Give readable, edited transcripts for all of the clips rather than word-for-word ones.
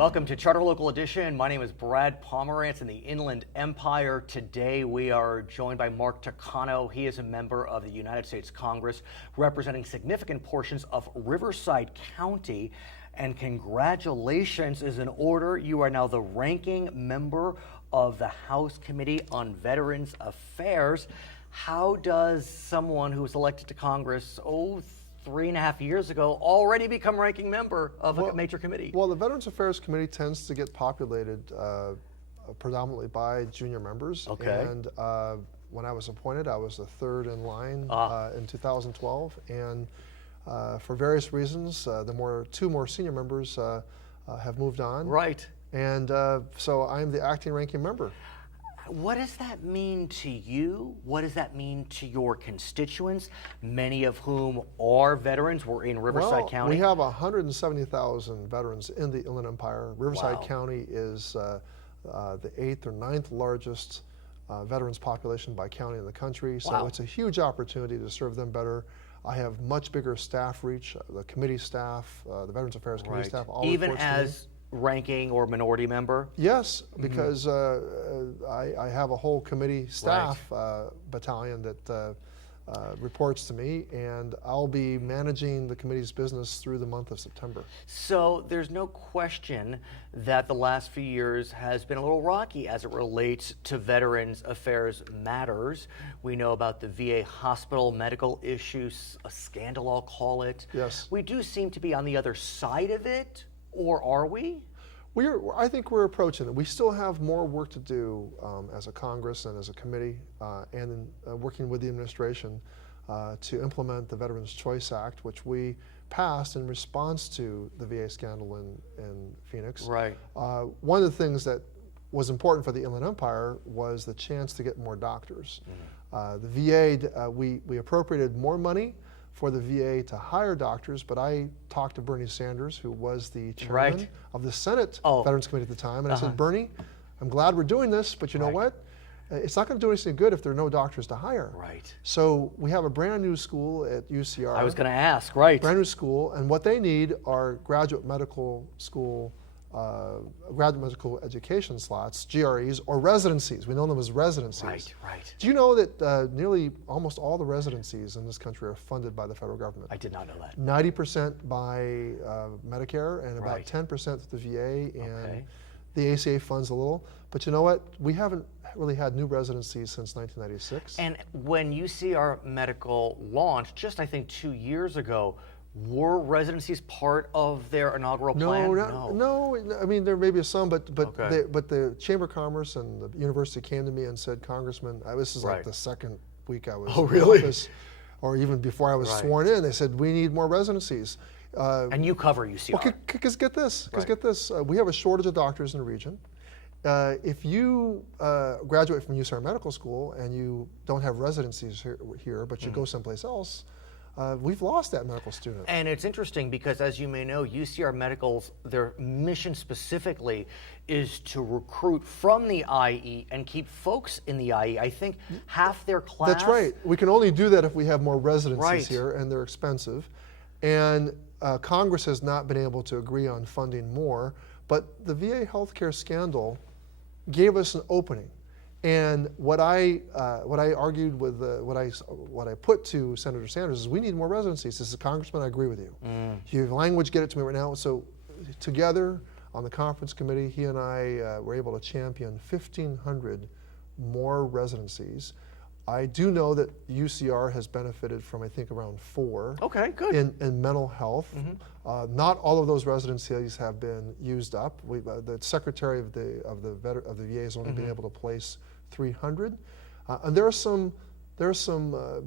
Welcome to Charter Local Edition. My name is Brad Pomerance in the Inland Empire. Today we are joined by Mark Takano. He is a member of the United States Congress representing significant portions of Riverside County. And congratulations is in order. You are now the ranking member of the House Committee on Veterans Affairs. How does someone who was elected to Congress, 3.5 years ago, already become ranking member of a major committee? Well, the Veterans Affairs Committee tends to get populated predominantly by junior members. Okay. And when I was appointed, I was the third in line in 2012. And for various reasons, two more senior members have moved on. Right. And so I'm the acting ranking member. What does that mean to you? What does that mean to your constituents, many of whom are veterans? We're in Riverside County. We have 170,000 veterans in the Inland Empire. Riverside Wow. County is the 8th or 9th largest veterans population by county in the country. So Wow. it's a huge opportunity to serve them better. I have much bigger staff reach. The committee staff, the Veterans Affairs Committee staff, all even reports to me. as ranking or minority member? Yes, because I have a whole committee staff battalion that reports to me, and I'll be managing the committee's business through the month of September. So there's no question that the last few years has been a little rocky as it relates to Veterans Affairs matters. We know about the VA hospital medical issues, a scandal I'll call it. Yes. We do seem to be on the other side of it, or are we? I think we're approaching it. We still have more work to do as a Congress and as a committee and working with the administration to implement the Veterans Choice Act, which we passed in response to the VA scandal in Phoenix. Right. One of the things that was important for the Inland Empire was the chance to get more doctors. The VA, we appropriated more money for the VA to hire doctors, but I talked to Bernie Sanders, who was the chairman of the Senate Veterans Committee at the time, and I said, Bernie, I'm glad we're doing this, but you know what? It's not going to do anything good if there are no doctors to hire. Right. So we have a brand new school at UCR. I was going to ask, right. Brand new school, and what they need are graduate medical education slots, GREs, or residencies. We know them as residencies. Right, right. Do you know that nearly almost all the residencies in this country are funded by the federal government? I did not know that. 90% by Medicare and about 10% through the VA, and the ACA funds a little. But you know what? We haven't really had new residencies since 1996. And when UCR Medical launched, just I think 2 years ago, were residencies part of their inaugural plan? No. I mean, there may be some, but the Chamber of Commerce and the university came to me and said, Congressman, this is like the second week I was in office, or even before I was sworn in. They said, we need more residencies. And you cover UCR. Well, because get this, we have a shortage of doctors in the region. If you graduate from UCR Medical School and you don't have residencies here but you go someplace else, we've lost that medical student. And it's interesting because, as you may know, UCR Medical's, their mission specifically is to recruit from the IE and keep folks in the IE. I think half their class... That's right. We can only do that if we have more residencies here, and they're expensive. And Congress has not been able to agree on funding more, but the VA healthcare scandal gave us an opening. And what I argued with what I put to Senator Sanders is we need more residencies. He says, Congressman, I agree with you. Your language, get it to me right now. So together on the conference committee, he and I were able to champion 1,500 more residencies. I do know that UCR has benefited from, I think, around 4 in mental health. Not all of those residencies have been used up. The secretary of the VA has only been able to place 300, and there are some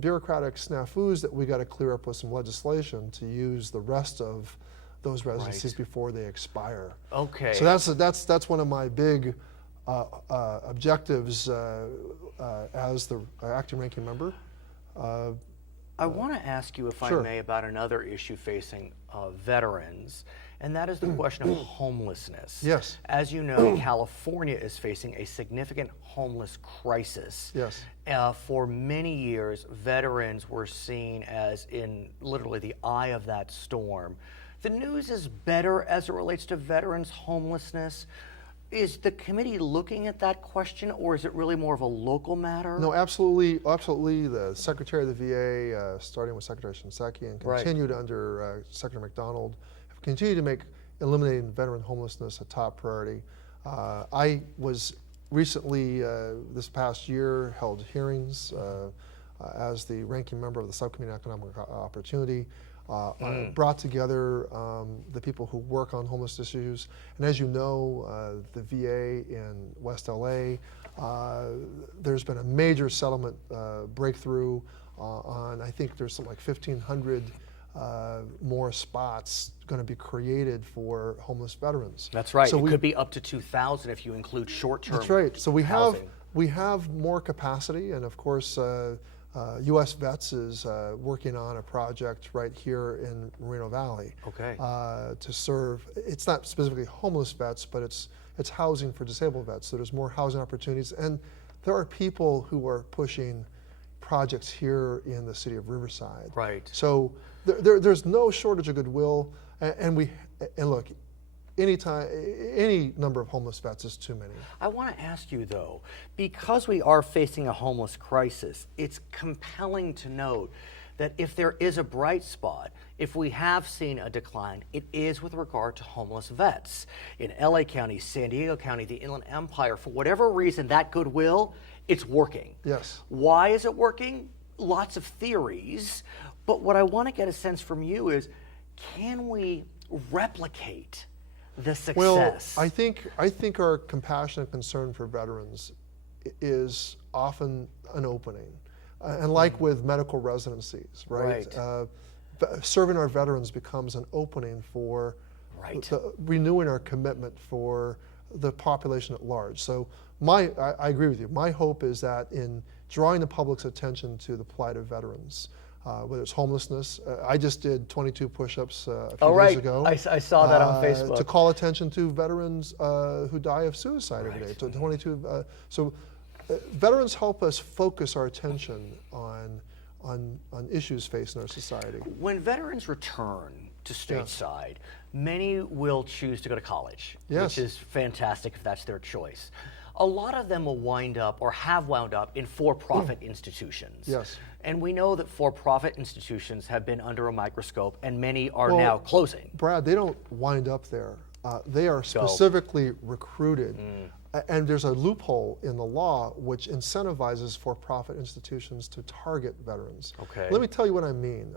bureaucratic snafus that we got to clear up with some legislation to use the rest of those residencies before they expire. Okay. So that's one of my big objectives as the acting ranking member. I want to ask you, if I may, about another issue facing veterans, and that is the question of homelessness. Yes. As you know, California is facing a significant homeless crisis. Yes. For many years, veterans were seen as in literally the eye of that storm. The news is better as it relates to veterans homelessness. Is the committee looking at that question, or is it really more of a local matter? No, absolutely, absolutely. The Secretary of the VA, starting with Secretary Shinseki and continued under Secretary McDonald, have continued to make eliminating veteran homelessness a top priority. I was recently, this past year, held hearings as the ranking member of the Subcommittee on Economic Opportunity. Brought together the people who work on homeless issues. And as you know, the VA in West LA, there's been a major settlement breakthrough on, I think there's something like 1,500 more spots going to be created for homeless veterans. That's right. So it could be up to 2,000 if you include short-term That's right. So housing. we have more capacity, and of course, U.S. Vets is working on a project right here in Moreno Valley to serve. It's not specifically homeless vets, but it's housing for disabled vets. So there's more housing opportunities, and there are people who are pushing projects here in the city of Riverside. Right. So there's no shortage of goodwill, and look. Any number of homeless vets is too many. I want to ask you though, because we are facing a homeless crisis, it's compelling to note that if there is a bright spot, if we have seen a decline, it is with regard to homeless vets. In LA County, San Diego County, the Inland Empire, for whatever reason, that goodwill, it's working. Yes. Why is it working? Lots of theories, but what I want to get a sense from you is, can we replicate the success? Well, I think our compassion and concern for veterans is often an opening, and like with medical residencies, right? Serving our veterans becomes an opening for renewing our commitment for the population at large. So I agree with you. My hope is that in drawing the public's attention to the plight of veterans, whether it's homelessness. I just did 22 push-ups a few days ago. I saw that on Facebook. To call attention to veterans who die of suicide every day. 22. Veterans help us focus our attention on issues facing our society. When veterans return to stateside, many will choose to go to college, which is fantastic if that's their choice. A lot of them will wind up or have wound up in for-profit institutions. Yes. And we know that for-profit institutions have been under a microscope, and many are now closing. Brad, they don't wind up there. They are specifically recruited. And there's a loophole in the law which incentivizes for-profit institutions to target veterans. Okay. Let me tell you what I mean.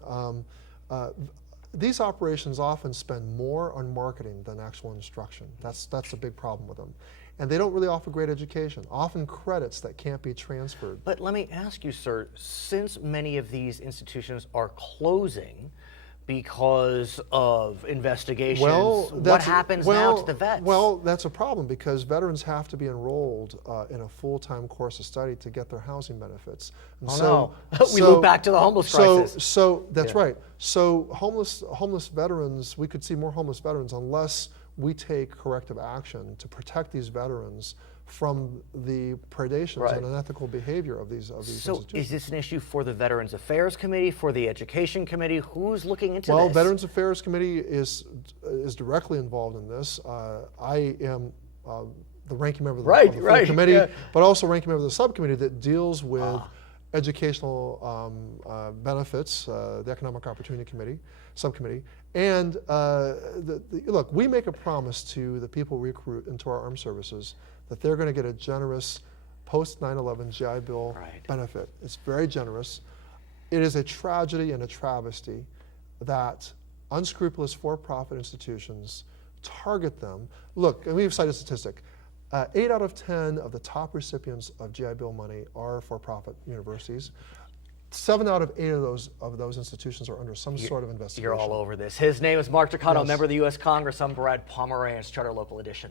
These operations often spend more on marketing than actual instruction. That's a big problem with them. And they don't really offer great education, often credits that can't be transferred. But let me ask you, sir, since many of these institutions are closing because of investigations, what happens now to the vets? Well, that's a problem because veterans have to be enrolled in a full-time course of study to get their housing benefits. And we loop back to the homeless crisis. So that's right. So homeless veterans, we could see more homeless veterans unless we take corrective action to protect these veterans from the predations and unethical behavior of these institutions. So is this an issue for the Veterans Affairs Committee, for the Education Committee? Who's looking into this? Well, Veterans Affairs Committee is directly involved in this. I am the ranking member of the full committee, but also ranking member of the subcommittee that deals with educational benefits, the Economic Opportunity Committee, subcommittee. And look, we make a promise to the people we recruit into our armed services that they're going to get a generous post 9/11 GI Bill benefit. It's very generous. It is a tragedy and a travesty that unscrupulous for-profit institutions target them. Look, and we've cited a statistic. 8 out of 10 of the top recipients of GI Bill money are for-profit universities. 7 out of 8 of those institutions are under some sort of investigation. You're all over this. His name is Mark Takano, member of the U.S. Congress. I'm Brad Pomerance, Charter Local Edition.